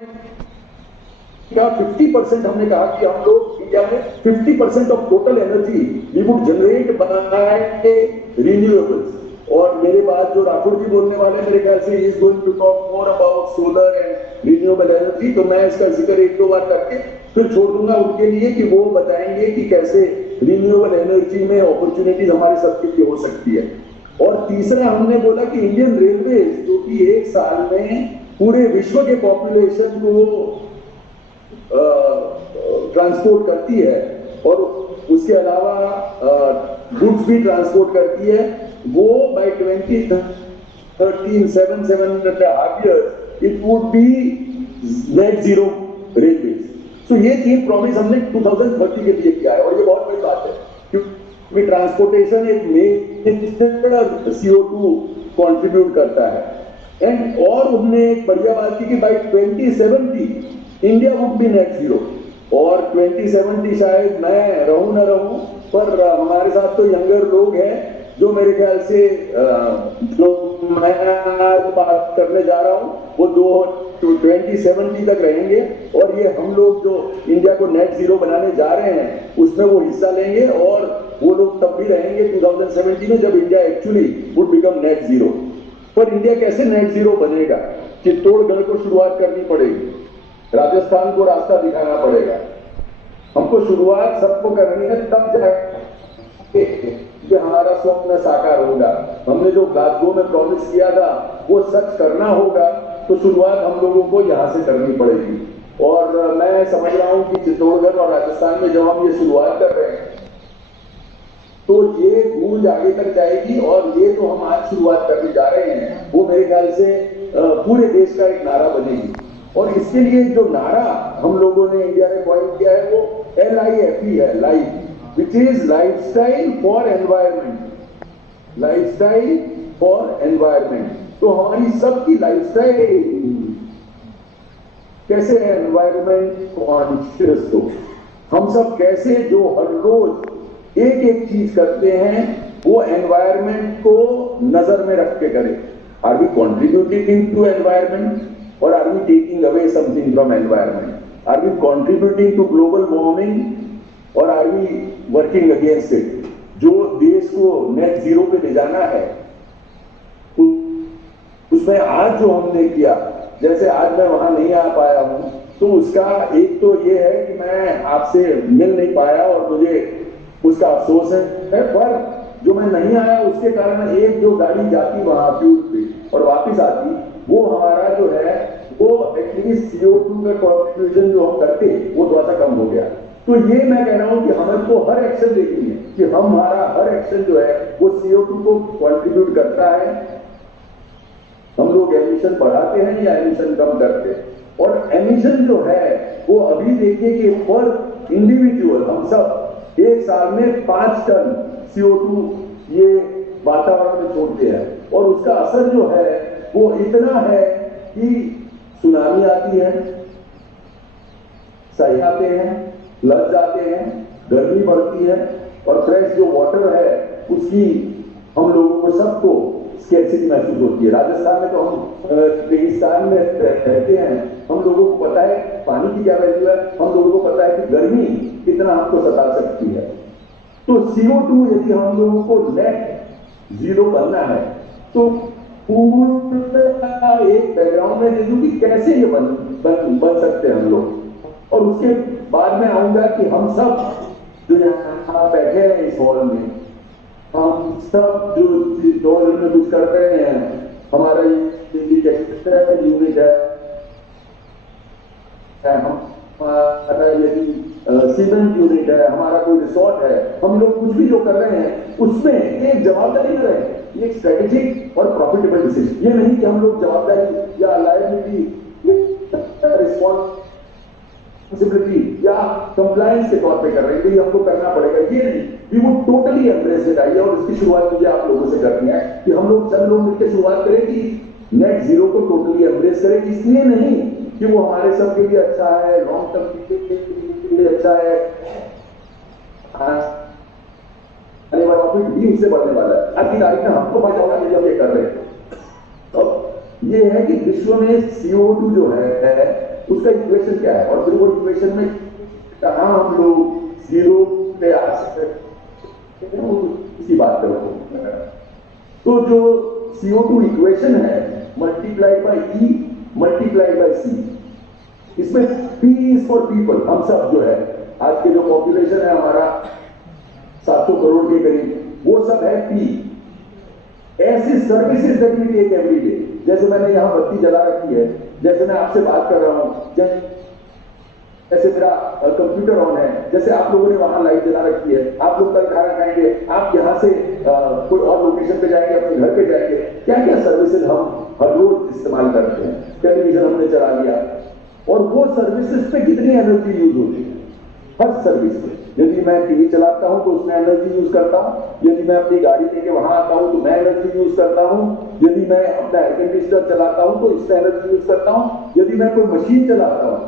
का 50% हमने कहा कि हम लोग इंडिया में 50% of total energy we would generate by renewables. और मेरे बाद जो राठौर जी बोलने वाले मेरे ख्याल से is going to talk more about solar and renewable energy, तो मैं इसका जिक्र एक दो बार करके फिर छोड़ दूंगा उनके लिए कि वो बताएंगे कि कैसे रिन्यूएबल एनर्जी में अपॉर्चुनिटीज हमारे सबके लिए हो सकती है। और तीसरा हमने बोला कि इंडियन रेलवे जो कि एक साल में पूरे विश्व के पॉपुलेशन को ट्रांसपोर्ट करती है और उसके अलावा गुड्स भी ट्रांसपोर्ट करती है, वो by 2013 7.5 years it would be net zero railway. तो ये 3 प्रॉमिस हमने 2030 के लिए किया है और ये बहुत बड़ी बात है क्योंकि ट्रांसपोर्टेशन एक मेजर CO2 कंट्रीब्यूट करता है। एंड और हमने एक बढ़िया बात की कि by 2070 India would be net zero. और 2070 शायद मैं रहूं ना रहूं, पर हमारे साथ तो यंगर लोग हैं जो मेरे ख्याल से जो मैं आज बात करने जा रहा हूं वो 2070 तक रहेंगे और ये हम लोग जो इंडिया को नेट जीरो बनाने जा रहे हैं उसमें वो हिस्सा लेंगे और वो लोग तब भी रहेंगे 2070 में जब India actually would become net zero. पर इंडिया कैसे नेट जीरो बनेगा? चित्तौड़गढ़ को शुरुआत करनी पड़ेगी, राजस्थान को रास्ता दिखाना पड़ेगा, हमको शुरुआत सबको करनी है, तब जाके कि हमारा स्वप्न साकार होगा। हमने जो ग्लासगो में प्रॉमिस किया था वो सच करना होगा, तो शुरुआत हम लोगों को यहां से करनी पड़ेगी। और मैं समझ रहा हूं कि चित्तौड़गढ़ और राजस्थान में जब हम ये शुरुआत कर रहे हैं तो ये गूंज आगे तक जाएगी और ये तो हम आज शुरुआत करने जा रहे हैं वो मेरे ख्याल से पूरे देश का एक नारा बनेगी। और इसके लिए जो नारा हम लोगों ने इंडिया में पॉइंट किया है वो LIFE है, life which is lifestyle for environment, lifestyle for environment. तो हमारी सबकी लाइफस्टाइल कैसे है एनवायरमेंट कॉन्शियस हो, हम सब कैसे जो हर रोज एक एक चीज करते हैं वो एनवायरमेंट को नजर में रख के करें। Are we contributing to environment or are we taking away something from environment? Are we contributing to global warming or are we working against it? जो देश को नेट जीरो पे ले जाना है उसमें आज जो हमने किया, जैसे आज मैं वहां नहीं आ पाया हूं तो उसका एक तो ये है कि मैं आपसे मिल नहीं पाया और मुझे उसका अफसोस है, पर जो मैं नहीं आया उसके कारण एक जो गाड़ी जाती वहां फ्यूल पे और वापिस आती, वो हमारा जो है वो एटलीस्ट CO2 का कॉन्ट्रीब्यूशन जो हम करते वो थोड़ा सा कम हो गया। तो ये मैं कह रहा हूं कि हमको हर एक्शन देखनी है कि हमारा हर एक्शन जो है वो CO2 को कॉन्ट्रीब्यूट करता है, हम लोग एमिशन बढ़ाते हैं या एमिशन कम करते हैं। और एमिशन जो है वो अभी देखिए कि पर इंडिविजुअल हम सब एक साल में 5 टन CO2 ये वातावरण में छोड़ते हैं और उसका असर जो है वो इतना है कि सुनामी आती है, सही आते हैं, लग जाते हैं, गर्मी बढ़ती है और फ्रेश जो वाटर है उसकी हम लोगों को सबको स्कैर्सिटी महसूस होती है। राजस्थान में तो हम रेगिस्तान में रहते हैं, हम लोगों को पता है पानी की क्या वैल्यू है, हम लोगों को पता है कि गर्मी कितना हमको सता सकती है। तो CO2 यदि हम लोगों को नेट जीरो बनना है तो पूरा एक बैकग्राउंड में दे दूं कि कैसे ये बन सकते हैं हम लोग। और उसके बाद में आऊंगा कि हम सब जो यहाँ बैठे हैं इस हॉल में, हम सब जो 2 दिन में कुछ कर रहे हैं, हमारा यूनिट है, हमारा यदि सीमेंट यूनिट है, हमारा कोई रिसोर्ट है, हम लोग कुछ भी जो कर रहे हैं उसमें एक जवाबदारी में रहे, ये एक स्ट्रेटेजिक और प्रॉफिटेबल डिसीजन। ये नहीं कि हम लोग जवाबदारी या लायबिलिटी रिस्पॉन्सिबिलिटी या कंप्लायंस के तौर पे कर रहे हैं, तो हमको करना पड़ेगा, ये नहीं। We would totally embrace it. आइए और इसकी शुरुआत मुझे आप लोगों से करनी है कि हम लोग सब लोग मिलकर शुरुआत करें कि नेट जीरो को टोटली एम्ब्रेस करें। इसलिए नहीं कि वो हमारे सबके लिए अच्छा है, लॉन्ग टर्म के लिए अच्छा है, आने वाला प्रॉफिट भी उससे बढ़ने वाला है। आज की तारीख में हमको फायदा होगा यदि हम ये कर रहे हैं। तो ये है कि विश्व में CO2 जो है उसका इक्वेशन क्या है, और फिर वो इक्वेशन में कहाँ हम लोग जीरो पे आ सकते हैं, उसकी बात कर रहा हूं। तो जो CO2 इक्वेशन है multiply by E multiply by C, इसमें P इज फॉर पीपल, हम सब जो है आज के जो पॉपुलेशन है हमारा 700 करोड़ के करीब, वो सब है P। ऐसी services that we take every day, जैसे मैंने यहां बत्ती जला रखी है, जैसे मैं आपसे बात कर रहा हूं, जैसे मेरा कंप्यूटर ऑन है, जैसे आप लोगों ने वहां लाइट जला रखी है, आप लोग कल खाना खाएंगे, आप यहां से कोई और लोकेशन पे जाएंगे, अपने घर पे जाएंगे, क्या क्या सर्विसेज हम हर रोज इस्तेमाल करते हैं। टेलीविजन हमने चला लिया, और वो सर्विसेज पे कितनी एनर्जी यूज होती है हर सर्विस पे। यदि मैं टीवी चलाता हूं तो उसमें एनर्जी यूज करता हूं, यदि मैं अपनी गाड़ी लेके वहां आता हूं तो मैं एनर्जी यूज करता हूं, यदि मैं अपना एयर कंडीशनर चलाता हूं तो इसमें एनर्जी यूज करता हूं, यदि मैं कोई मशीन चलाता हूं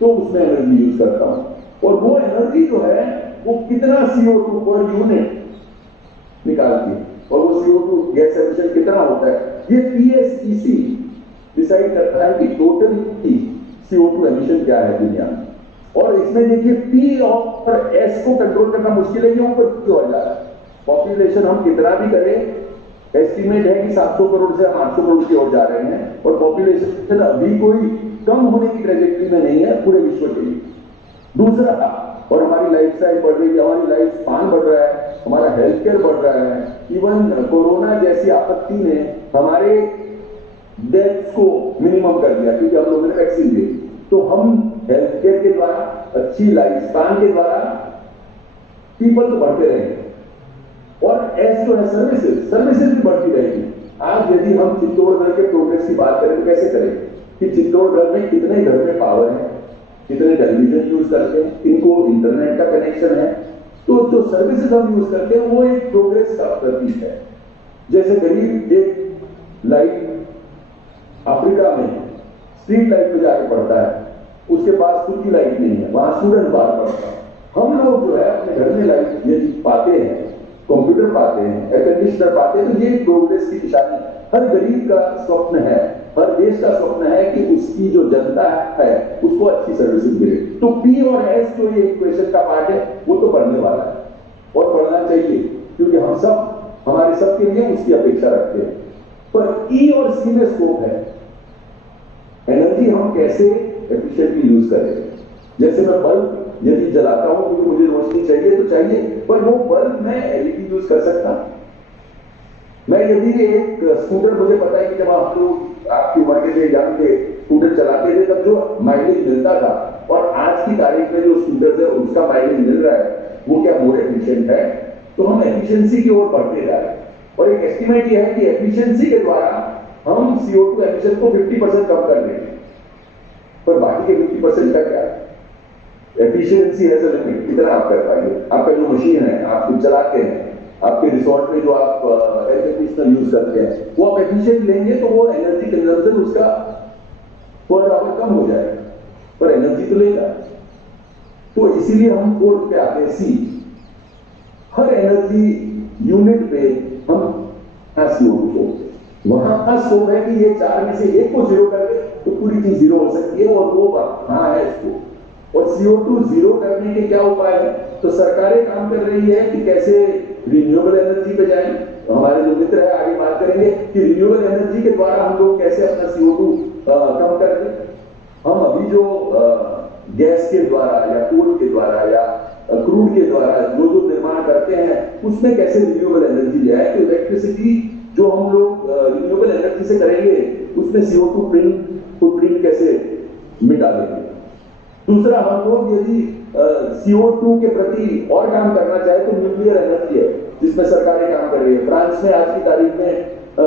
तो उसमें एनर्जी यूज करता हूं। और वो एनर्जी जो है वो कितना CO2 पर यूनिट निकालती है, और वो CO2 गैस एमिशन कितना होता है, ये PSEC डिसाइड करता है कि टोटल CO2 एमिशन क्या है दुनिया में। और इसमें देखिए P और S को कंट्रोल करना मुश्किल है, ये ऊपर क्यों आ जा रहा है। पॉपुलेशन हम कितना भी करें, एस्टिमेट है कि 700 करोड़ से हम 800 करोड़ की ओर जा रहे हैं, और पॉपुलेशन अभी कोई कम होने की ट्रेजेक्टरी में नहीं है पूरे विश्व के लिए। दूसरा, और हमारी लाइफस्टाइल बढ़ रही है, हमारी लाइफ स्पान बढ़ रहा है, हमारा हेल्थ केयर बढ़ रहा है, इवन कोरोना जैसी आपत्ति ने हमारे डेथ्स को मिनिमम कर दिया क्योंकि हम लोगों ने वैक्सीन दी। तो हम हेल्थ केयर के द्वारा, अच्छी लाइफ स्पान के द्वारा पीपल तो बढ़ते रहेंगे, और एस जो है सर्विसेज भी बढ़ती रहेगी। आज यदि हम चित्तौड़गढ़ के प्रोग्रेस की बात करें तो कैसे करें कि चित्तौड़गढ़ में कितने घर में पावर है, कितने टेलीविजन यूज करते हैं, इनको इंटरनेट का कनेक्शन है, तो जो सर्विसेज हम यूज करते हैं वो एक प्रोग्रेस का प्रतीक है। जैसे गरीब एक लाइट अफ्रीका में स्ट्रीट लाइट पे जाके पढ़ता है, उसके पास खुद की लाइट नहीं है, वहां स्टूडेंट बाहर पढ़ता है। हम लोग जो है अपने घर में लाइट ये पाते हैं, कंप्यूटर पाते हैं, एयर कंडीशनर पाते हैं, तो ये प्रोग्रेस की निशानी हर गरीब का स्वप्न है, हर देश का स्वप्न है कि उसकी जो जनता है उसको अच्छी सर्विसेज मिले। तो P और S जो ये इक्वेशन का पार्ट है वो तो बढ़ने वाला है, और बढ़ना चाहिए, क्योंकि हम सब हमारे सबके लिए उसकी अपेक्षा रखते हैं। पर E और C में स्कोप है, एनर्जी हम कैसे एफिशिएंटली यूज करें। जैसे मैं बल्ब यदि जलाता हूं क्योंकि मुझे रोशनी चाहिए तो चाहिए, पर वो बल्ब मैं LED यूज कर सकता। मैं यदि एक स्कूटर, मुझे पता है कि जब आप लोग आपकी उम्र के थे, यंग थे, स्कूटर चलाते थे, तब जो माइलेज मिलता था और आज की तारीख में जो स्कूटर है उसका माइलेज मिल रहा है वो क्या मोर एफिशिएंट है। तो हम एफिशिएंसी की ओर बढ़ते जा रहे हैं, और एक एस्टिमेट यह है कि एफिशिएंसी के द्वारा हम CO2 एमिशन को 50% कम कर देंगे। पर बाकी के 50% का क्या है, एफिशिएंसी है लिमिट, कितना आप कर पाएंगे। आपका जो मशीन है आप कुछ चलाते हैं, आपके रिसोर्ट में जो आप एयर कंडीशनर यूज करते हैं वो आप एफिशिएंट लेंगे तो वो एनर्जी कंजम्पशन उसका पर आवर कम हो जाएगा, पर एनर्जी तो लेगा। तो इसीलिए हम फोर्थ पे आते हैं C, हर एनर्जी यूनिट पे हम CO2 को, वहां स्कोप है कि ये 4 में से 1 को जीरो कर दे तो पूरी चीज जीरो हो सकती है, और वो वहां है इसको। और CO2 जीरो करने के क्या उपाय है, तो सरकारें काम कर रही है कि कैसे रिन्यूएबल एनर्जी पे जाएं। तो हमारे जो मित्र है आगे बात करेंगे कि रिन्यूएबल एनर्जी के द्वारा हम लोग कैसे अपना CO2 कम कर दें। हम अभी जो गैस के द्वारा या कोल के द्वारा या क्रूड के द्वारा जो निर्माण करते हैं उसमें कैसे रिन्यूएबल एनर्जी जाए। तो इलेक्ट्रिसिटी जो हम लोग रिन्यूएबल एनर्जी से करेंगे उसमें CO2 फुटप्रिंट कैसे मिटा देंगे। दूसरा, हम लोग यदि CO2 के प्रति और काम करना चाहे तो न्यूक्लियर एनर्जी है जिसमें सरकारें काम कर रही है। फ्रांस में आज की तारीख में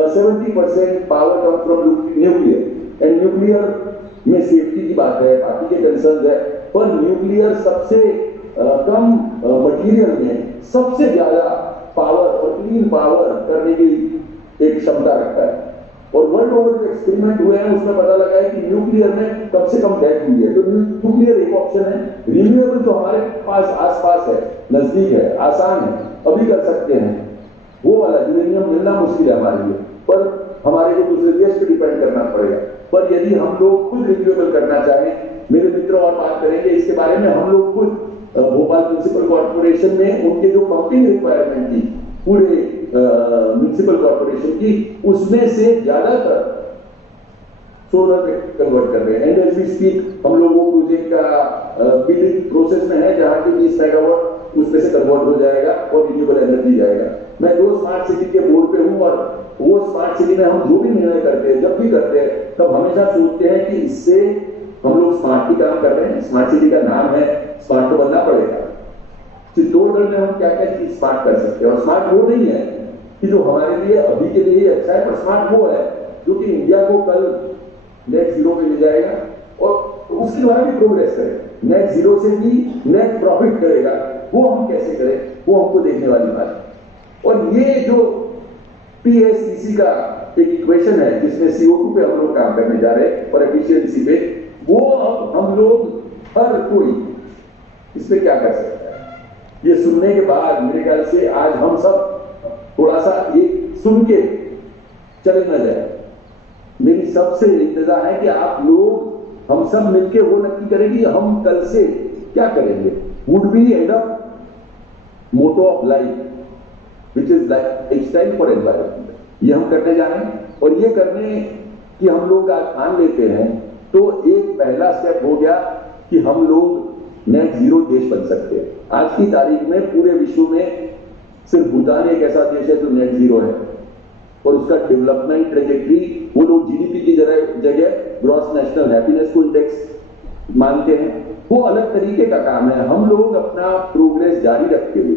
70% power come from nuclear, and nuclear में सेफ्टी की बात है, बाकी के कंसर्न है, पर न्यूक्लियर सबसे कम मटेरियल में सबसे ज्यादा पावर और क्लीन पावर करने की एक क्षमता रखता है। और वर्ल्ड ओवर जो एक्सपेरिमेंट हुए हैं उसमें पता लगा है कि न्यूक्लियर में कम से कम डेथ हुई है। तो न्यूक्लियर एक ऑप्शन है। रिन्यूएबल जो हमारे पास आसपास है, नजदीक है, आसान है, अभी कर सकते हैं, वो वाला यूरेनियम मिलना मुश्किल है हमारे लिए, पर हमारे को दूसरे देश पे डिपेंड करना पड़ेगा। पर यदि हम लोग खुद रिन्यूएबल करना चाहें, मेरे मित्र और बात करेंगे इसके बारे में, हम लोग खुद भोपाल म्युनिसिपल कॉर्पोरेशन में उनके जो पंपिंग रिक्वायरमेंट थी पूरे म्युनिसिपल कॉर्पोरेशन की, उसमें से ज्यादातर सोलर में कन्वर्ट कर रहे हैं। एंड एज वी स्पीक हम लोग वो प्रोजेक्ट का बिल्डिंग प्रोसेस में है जहां की 20 मेगावाट उसमें से कन्वर्ट हो जाएगा और रिन्यूएबल एनर्जी जाएगा। मैं 2 स्मार्ट सिटी के बोर्ड पे हूं और वो स्मार्ट सिटी में हम जो भी निर्णय करते हैं, जब भी करते हैं, तब हमेशा सोचते हैं कि इससे हम लोग स्मार्ट ही काम कर रहे हैं। स्मार्ट सिटी का नाम है, स्मार्ट तो बनना पड़ेगा। चित्तौड़गढ़ में हम क्या क्या चीज स्मार्ट कर सकते हैं, और स्मार्ट वो नहीं है कि जो हमारे लिए अभी के लिए अच्छा है, पर स्मार्ट वो है जो कि इंडिया को कल नेट जीरो पे ले जाएगा और उसके द्वारा भी प्रोग्रेस करेगा। नेट जीरो से भी नेट प्रॉफिट करेगा, वो हम कैसे करें, वो हमको देखने वाली बात है। और ये जो PSEC का एक इक्वेशन है जिसमें CO2 पे हम लोग काम करने जा रहे हैं और एफिशिएंसी पे, वो अब हम लोग हर कोई इस पे क्या कर सकता है, ये सुनने के बाद मेरे ख्याल से आज हम सब थोड़ा सा ये सुन के चले न जाए। मेरी सबसे इंतजा है कि आप लोग हम सब मिलकर वो नक्की करें कि हम कल से क्या करेंगे। Would be end up motto of life which is lifestyle for environment, ये हम करने जा रहे हैं। और ये करने की हम लोग आज ठान लेते हैं तो एक पहला स्टेप हो गया कि हम लोग नेट जीरो देश बन सकते हैं। आज की तारीख में पूरे विश्व में सिर्फ भूटान एक ऐसा देश है जो नेट जीरो है, और उसका डेवलपमेंट ट्रेजेक्ट्री वो लोग GDP की जगह ग्रॉस नेशनल हैप्पीनेस को इंडेक्स मानते हैं। वो अलग तरीके का काम है। हम लोग अपना प्रोग्रेस जारी रखते हुए,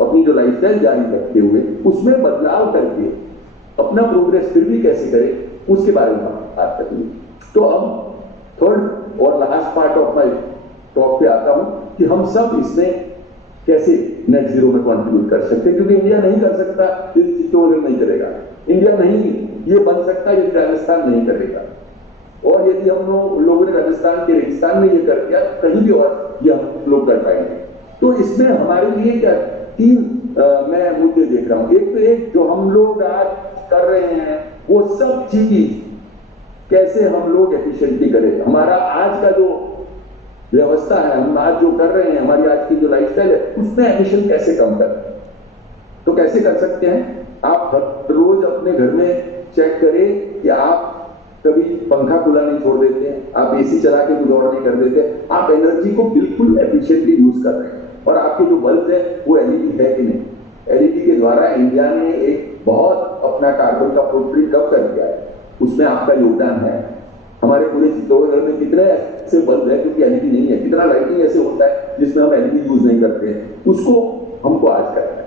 अपनी जो लाइफस्टाइल जारी रखते हुए, उसमें बदलाव करके अपना प्रोग्रेस फिर भी कैसे करें उसके बारे में बात करेंगे। तो अब थर्ड और last part of my talk पे आता हूं कि हम सब इसमें कैसे नेट जीरो में कंट्रीब्यूट कर सकते हैं, क्योंकि इंडिया नहीं कर सकता यदि चित्तौड़गढ़ नहीं करेगा, इंडिया नहीं ये बन सकता यदि राजस्थान नहीं करेगा, और यदि हम लोगों ने राजस्थान के रेगिस्तान में ये कर दिया कहीं भी और ये हम लोग कर पाएंगे। तो इसमें हमारे लिए क्या 3 मैं मुद्दे देख रहा हूं। एक तो एक जो हम लोग आज कर रहे हैं वो सब चीज कैसे हम लोग एफिशिएंटली करें। हमारा आज का जो व्यवस्था है, हम आज जो कर रहे हैं, हमारी आज की जो लाइफस्टाइल है, उसमें एमिशन कैसे कम करें। तो कैसे कर सकते हैं, आप हर रोज अपने घर में चेक करें कि आप कभी पंखा खुला नहीं छोड़ देते हैं, आप AC चला के कुछ और नहीं कर देते, आप एनर्जी को बिल्कुल एफिशिएंटली यूज कर रहे हैं, और आपके जो बल्ब है वो LED है कि नहीं। LED के द्वारा इंडिया ने एक बहुत अपना कार्बन का फुटप्रिंट कम कर दिया है, उसमें आपका योगदान है। हमारे पूरे चित्तौड़गढ़ में कितने ऐसे बल्ब है क्योंकि LED नहीं है, कितना लाइटिंग ऐसे होता है जिसमें हम LED यूज नहीं करते, उसको हमको आज करना है।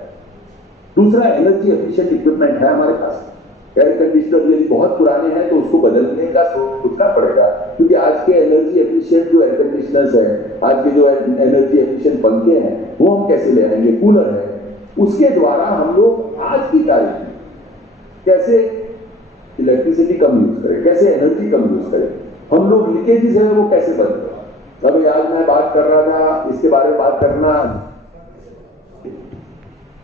दूसरा, एनर्जी एफिशिएंट इक्विपमेंट है हमारे पास। एयर कंडीशनर यदि बहुत पुराने हैं तो उसको बदलने का सोचना पड़ेगा, क्योंकि आज के एनर्जी एफिशिएंट जो एयर कंडीशनर्स हैं, आज के जो एनर्जी एफिशिएंट पंखे हैं, वो हम कैसे ले आएंगे, कूलर है, उसके द्वारा हम लोग आज की तारीख में कैसे इलेक्ट्रिसिटी कम यूज करें, कैसे एनर्जी कम यूज करें, हम लोग लीकेजेस है वो कैसे बंद करें। अभी आज मैं बात कर रहा था, इसके बारे में बात करना,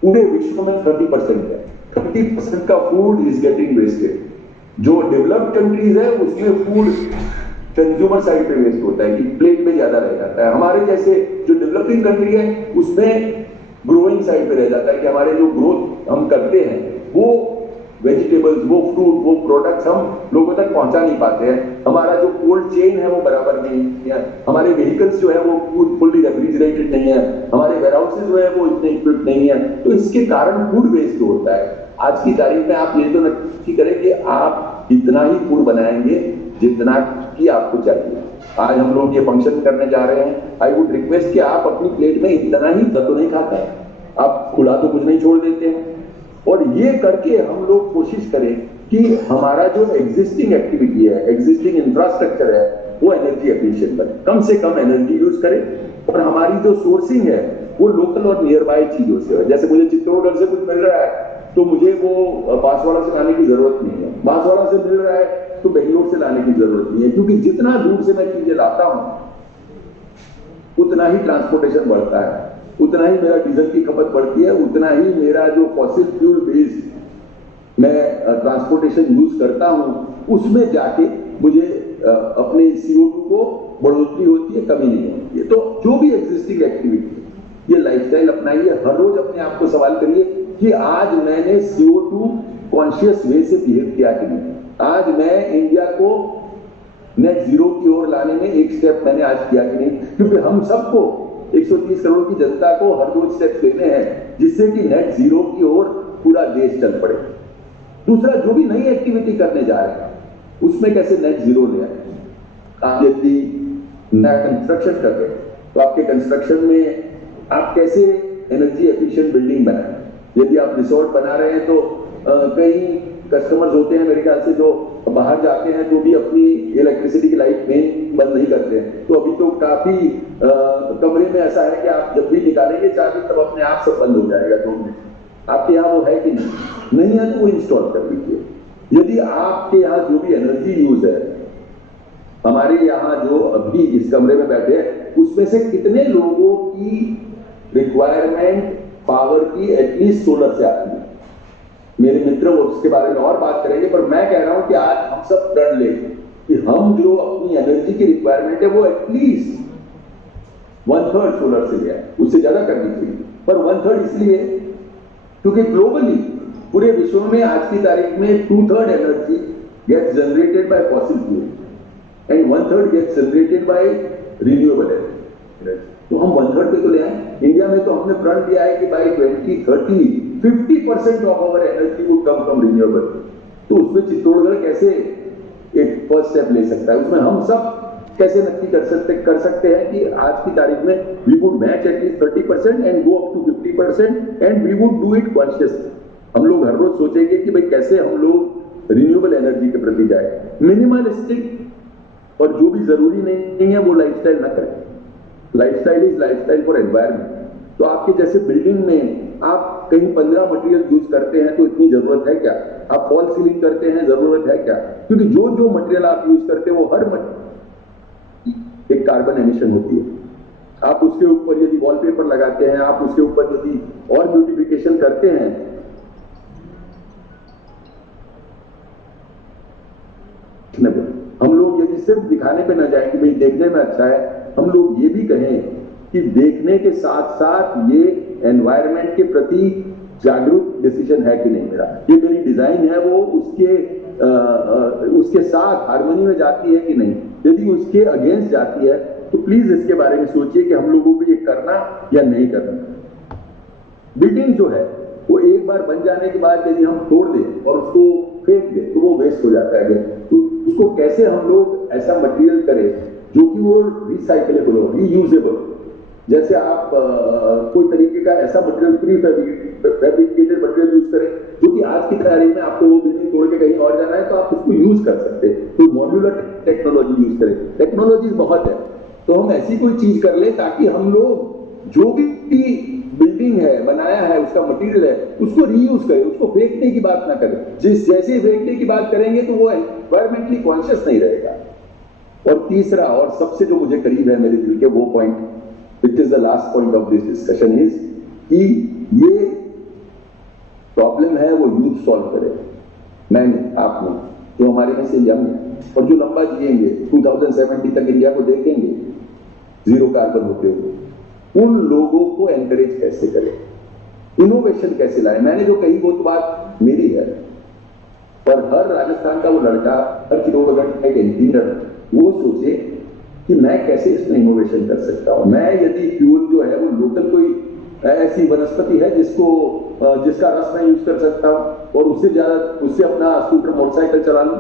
पूरे विश्व में 30% है, 30% का फूड इज गेटिंग वेस्टेड। जो डेवलप्ड कंट्रीज है उसमें फूड कंज्यूमर साइड पे वेस्ट होता है कि प्लेट में ज्यादा रह जाता है। हमारे जैसे जो डेवलपिंग कंट्री है उसमें ग्रोइंग साइड पे रह जाता है कि हमारे जो ग्रोथ हम करते हैं वो वेजिटेबल्स, वो फ्रूट, वो प्रोडक्ट्स हम लोगों तक पहुंचा नहीं पाते हैं। हमारा जो कोल्ड चेन है वो बराबर नहीं है, हमारे व्हीकल्स जो है वो फुल्ली रेफ्रिजरेटेड नहीं है, हमारे वेयरहाउसेज जो है वो इतने इक्विप्ड नहीं है। तो इसके कारण फूड वेस्ट होता है। आज की तारीख में आप ये तो नक्की करें कि आप इतना ही फूड बनाएंगे जितना कि आपको चाहिए। आज हम लोग ये फंक्शन करने जा रहे हैं, आई वुड रिक्वेस्ट कि आप अपनी प्लेट में इतना ही तो नहीं खाते हैं, आप खुला तो कुछ नहीं छोड़ देते हैं। और ये करके हम लोग कोशिश करें कि हमारा जो एग्जिस्टिंग एक्टिविटी है, एग्जिस्टिंग इंफ्रास्ट्रक्चर है, वो एनर्जी एफिशिएंट बने, कम से कम एनर्जी यूज करें, और हमारी जो सोर्सिंग है वो लोकल और नियर बाय चीजों से है। जैसे मुझे चित्तौड़गढ़ से कुछ मिल रहा है तो मुझे वो बांसवाड़ा से लाने की जरूरत नहीं है, बांसवाड़ा से मिल रहा है तो बेंगलोर से लाने की जरूरत नहीं है, क्योंकि जितना दूर से मैं चीजें लाता हूं उतना ही ट्रांसपोर्टेशन बढ़ता है, उतना ही मेरा डीजल की खपत बढ़ती है, उतना ही मेरा जो फॉसिल फ्यूल बेस्ड मैं ट्रांसपोर्टेशन यूज करता हूं उसमें जाके मुझे अपने CO2 को बढ़ोतरी होती है, कमी नहीं होती है। तो जो भी एग्जिस्टिंग एक्टिविटी, ये लाइफस्टाइल अपनाइए। हर रोज अपने आप को सवाल करिए कि आज मैंने CO2 कॉन्शियस वे से बिहेव किया कि नहीं। आज मैं इंडिया को नेट जीरो की ओर लाने में एक स्टेप मैंने आज किया कि नहीं, क्योंकि हम सबको 130 करोड़ की जनता को हर रोज स्टेप लेने हैं जिससे कि नेट जीरो की ओर पूरा देश चल पड़े। दूसरा, जो भी नई एक्टिविटी करने जा रहे हैं उसमें कैसे नेट जीरो ले आए। आप यदि नया कंस्ट्रक्शन कर रहे हैं तो आपके कंस्ट्रक्शन में आप कैसे एनर्जी एफिशिएंट बिल्डिंग बनाएं। यदि आप रिसोर्ट बना रहे हैं तो कई कस्टमर्स होते हैं मेरे ख्याल से जो बाहर जाते हैं तो भी अपनी इलेक्ट्रिसिटी की लाइट में बंद नहीं करते हैं। तो अभी तो काफी कमरे में ऐसा है कि आप जब भी निकालेंगे चाबी तब अपने आप सब बंद हो जाएगा 2 मिनट। आपके यहाँ वो है कि नहीं है तो वो इंस्टॉल कर लीजिए। यदि आपके यहाँ जो भी एनर्जी यूज है, हमारे यहाँ जो अभी इस कमरे में बैठे हैं उसमें से कितने लोगों की रिक्वायरमेंट पावर की एटलीस्ट सोलर से आती है। मेरे मित्र वो उसके बारे में और बात करेंगे, पर मैं कह रहा हूं कि आज हम सब प्रण लें कि हम जो अपनी एनर्जी की रिक्वायरमेंट है वो एटलीस्ट 1/3 सोलर से लिया है। उससे ज्यादा करनी चाहिए, पर 1/3 इसलिए क्योंकि ग्लोबली पूरे विश्व में आज की तारीख में 2/3 energy gets generated by fossil fuel and 1/3 gets generated by renewable energy. तो हम 1/3 पे तो ले आए। इंडिया में तो हमने प्रण दिया है कि by 2030 50% of our energy would come from renewable. तो उसमें चित्तौड़गढ़ कैसे एक फर्स्ट स्टेप ले सकता है, उसमें हम सब कैसे नक्की कर सकते हैं कि आज की तारीख में we would match at least 30% and go up to 50% and we would do it consciously. हम लोग हर रोज सोचेंगे कि भाई कैसे हम लोग रिन्यूएबल एनर्जी के प्रति जाए, मिनिमलिस्टिक और जो भी जरूरी नहीं है वो लाइफस्टाइल ना करें। Lifestyle is lifestyle for environment. तो आपके जैसे बिल्डिंग में आप कहीं 15 मटेरियल यूज करते हैं तो इतनी जरूरत है क्या? आप फॉल सीलिंग करते हैं, जरूरत है क्या? क्योंकि जो जो मटेरियल आप यूज करते हैं वो हर एक कार्बन एमिशन होती है। आप उसके ऊपर यदि वॉलपेपर लगाते हैं, आप उसके ऊपर यदि और ब्यूटिफिकेशन करते हैं, हम लोग यदि सिर्फ दिखाने पे ना जाए कि भाई देखने में अच्छा है, हम लोग ये भी कहें कि देखने के साथ साथ ये एनवायरनमेंट के प्रति जागरूक डिसीजन है कि नहीं मेरा, ये मेरी डिजाइन है वो उसके साथ हार्मनी में जाती है कि नहीं। यदि उसके अगेंस्ट जाती है तो प्लीज इसके बारे में सोचिए कि हम लोगों को ये करना या नहीं करना। बिल्डिंग जो है वो एक बार बन जाने के बाद यदि हम तोड़ दें और उसको फेंक दें तो वो वेस्ट हो जाता है। तो उसको कैसे हम लोग ऐसा मटेरियल करें जो कि वो रिसाइकलेबल हो, रीयूजेबल। जैसे आप कोई तरीके का ऐसा material pre fabricated material use करें जो कि आज की तारीख में आपको वो बिल्डिंग तोड़ के कहीं और जाना है तो आप उसको यूज कर सकते हैं। तो मॉड्यूलर टेक्नोलॉजी यूज करें, टेक्नोलॉजी बहुत है, तो हम ऐसी कोई चीज कर ले ताकि हम लोग जो भी बिल्डिंग है बनाया है उसका मटेरियल है उसको रीयूज करें, उसको फेंकने की बात ना करें। जैसे फेंकने की बात करेंगे तो वो एनवायरमेंटली कॉन्शियस नहीं रहेगा। और तीसरा और सबसे जो मुझे करीब है मेरे दिल के वो point, which is the last point of this discussion, is कि ये प्रॉब्लम है वो यूथ सॉल्व करे, मैंने आप में जो हमारे में से यंग है और जो लंबा जिएंगे 2070 तक इंडिया को देखेंगे जीरो कार्बन होते हुए, उन लोगों को एनकरेज कैसे करें, इनोवेशन कैसे लाए। मैंने जो कही वो तो बात मेरी है, पर हर राजस्थान का वो लड़का, हर चित्तौड़गढ़ का एक इंजीनियर वो सोचे कि मैं कैसे इसमें इनोवेशन कर सकता हूं। मैं यदि फ्यूल जो है वो लोकल कोई ऐसी वनस्पति है जिसका रस मैं यूज कर सकता हूं और उससे अपना स्कूटर मोटरसाइकिल चला लूं।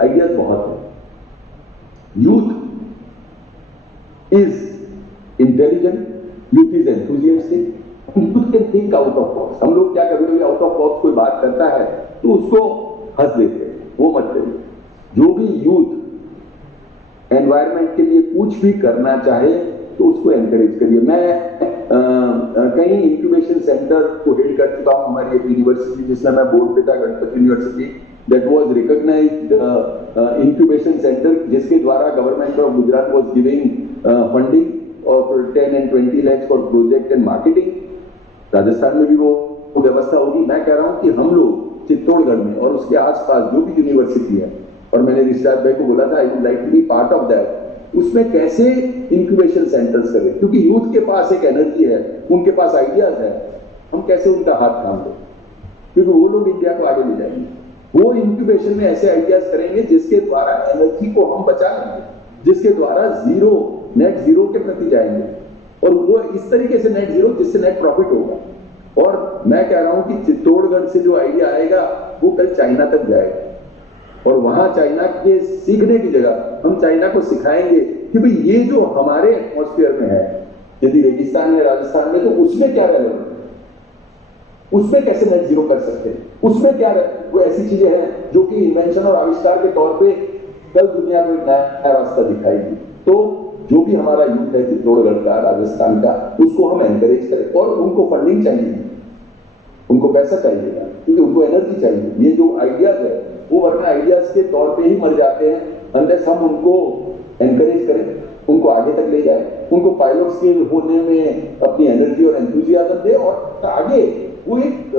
आइडियाज बहुत है। Youth is intelligent, youth is enthusiastic, youth can think out of box. हम लोग क्या करेंगे, आउट ऑफ बॉक्स कोई बात करता है तो उसको हंस देते हैं, वो मत करिए। जो भी यूथ एनवायरमेंट के लिए कुछ भी करना चाहे तो उसको एनकरेज करिए। मैं कई इंक्यूबेशन सेंटर को हेड कर चुका हूं। हमारी एक यूनिवर्सिटी जिसमें मैं बोर्ड पे था, Ganpati university, that was recognised incubation centre जिसके द्वारा government of Gujarat was giving funding of 10 and 20 lakhs for project and marketing. Rajasthan में भी वो व्यवस्था होगी। मैं कह रहा हूं कि हम लोग चित्तौड़गढ़ में और उसके आसपास जो भी यूनिवर्सिटी है और मैंने ऋषिराज भाई को बोला था I would like to be part of that. उसमें कैसे इंक्यूबेशन सेंटर्स करें, क्योंकि यूथ के पास एक एनर्जी है, उनके पास आइडियाज है, हम कैसे उनका हाथ थाम दें, क्योंकि वो लोग इंडिया को आगे ले जाएंगे। वो इंक्यूबेशन में ऐसे आइडियाज करेंगे जिसके द्वारा एनर्जी को हम बचा लेंगे, जिसके द्वारा नेट जीरो के प्रति जाएंगे, और वो इस तरीके से नेट जीरो जिससे नेट प्रॉफिट होगा। और मैं कह रहा हूं कि चित्तौड़गढ़ से जो आइडिया आएगा वो कल चाइना तक जाएगा, और वहां चाइना के सीखने की जगह हम चाइना को सिखाएंगे कि भाई ये जो हमारे एटमॉस्फेयर में है, यदि रेगिस्तान में, राजस्थान में, तो उसमें क्या रेलेवेंट, उसमें कैसे नेट जीरो कर सकते हैं, उसमें क्या वो ऐसी चीजें हैं जो कि इन्वेंशन और आविष्कार के तौर पे कल दुनिया को एक नया रास्ता दिखाएगी। तो जो भी हमारा यूथ है चित्तौड़गढ़ का, राजस्थान का, उसको हम एनकरेज करें, और उनको फंडिंग चाहिए, उनको पैसा चाहिएगा, क्योंकि उनको एनर्जी चाहिए। ये जो आइडियाज है वो वरना आइडियाज के तौर पे ही मर जाते हैं अनलेस हम उनको एनकरेज करें, उनको आगे तक ले जाए, उनको पायलट स्केल होने में अपनी एनर्जी और एंथुजियाज्म दे, और आगे वो एक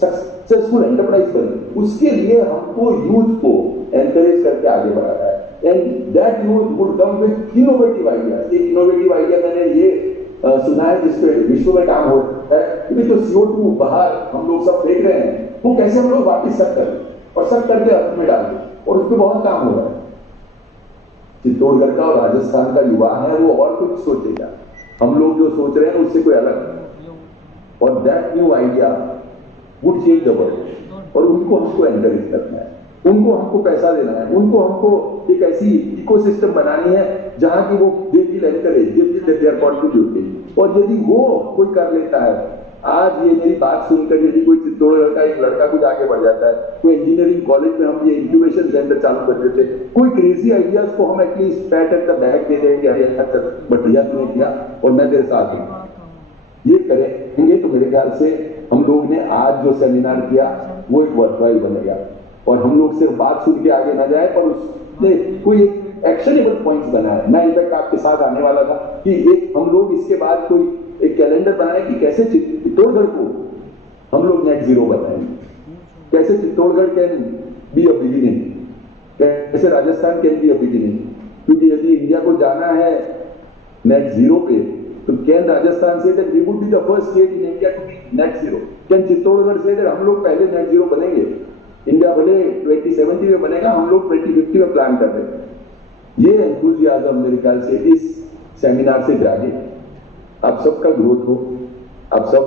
सक्सेसफुल एंटरप्राइज बने। उसके लिए हमको यूथ को एनकरेज करके आगे बढ़ाना है, and that youth would come with innovative ideas. एक इनोवेटिव आइडिया मैंने ये सुना है जिसपे विश्व में काम हो रहा है कि जो CO2 बाहर हम लोग सब फेंक रहे हैं, वो कैसे हम लोग वापिस सक करें, और सक करके अर्थ में डाल दें, और उस पर बहुत काम हो रहा है। चित्तौड़गढ़ का और राजस्थान का युवा है वो और कुछ सोचेगा, हम लोग जो सोच रहे हैं उससे कोई अलग, और that new idea would change the world. और उनको हमको एनकरेज करना है, उनको हमको पैसा देना है, उनको हमको एक ऐसी इकोसिस्टम बनानी है जहां की वो they will encourage, they will they are contributing. और यदि वो कोई कर लेता है, आज ये मेरी बात सुनकर यदि कोई चित्तौड़गढ़ का एक लड़का कुछ आगे बढ़ जाता है, कोई इंजीनियरिंग कॉलेज में हम ये इंक्यूबेशन सेंटर चालू कर देते, कोई क्रेजी आइडियाज को हम at least pat at the back दे देंगे, बढ़िया तुमने किया और मैं तेरे साथ हूं, ये करेंगे तो मेरे ख्याल से हम लोग ने आज जो सेमिनार किया वो एक वर्थवाइल बनेगा। और हम लोग सिर्फ बात सुन के आगे ना जाए, पर उसने कोई एक एक्शनेबल पॉइंट्स बनाए। मैं इनफैक्ट आपके साथ आने वाला था कि एक हम लोग इसके बाद कोई एक कैलेंडर बनाए कि कैसे चित्तौड़गढ़ को हम लोग नेट जीरो बनाएंगे, कैसे Chittorgarh can be a beginning, कैसे Rajasthan can be a beginning. क्योंकि यदि इंडिया को जाना है नेट जीरो पे, तो कैन राजस्थान से that we would be the first state in India to be net zero, can Chittorgarh से दैट हम लोग पहले नेट जीरो बनेंगे। इंडिया भले 2070 में बनेगा, हम लोग 2050 में प्लान कर रहे हैं। ये एंथुसियाज्म मेरे ख्याल से इस सेमिनार से जागे, आप सबका ग्रोथ हो, आप सब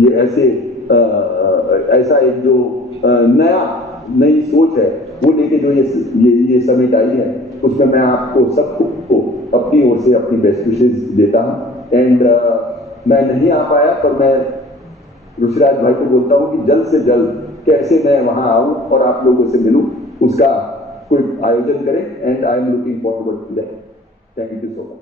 ये ऐसा एक जो नई सोच है वो लेके जो ये समिट आई है, उसमें मैं आपको सबको अपनी ओर से अपनी बेस्ट विशेष देता हूं। एंड मैं नहीं आ पाया, पर मैं ऋषिराज भाई को बोलता हूं कि जल्द से जल्द कैसे मैं वहां आऊं और आप लोगों से मिलूं, उसका कोई आयोजन करें। And I am looking forward to that. Thank you so much.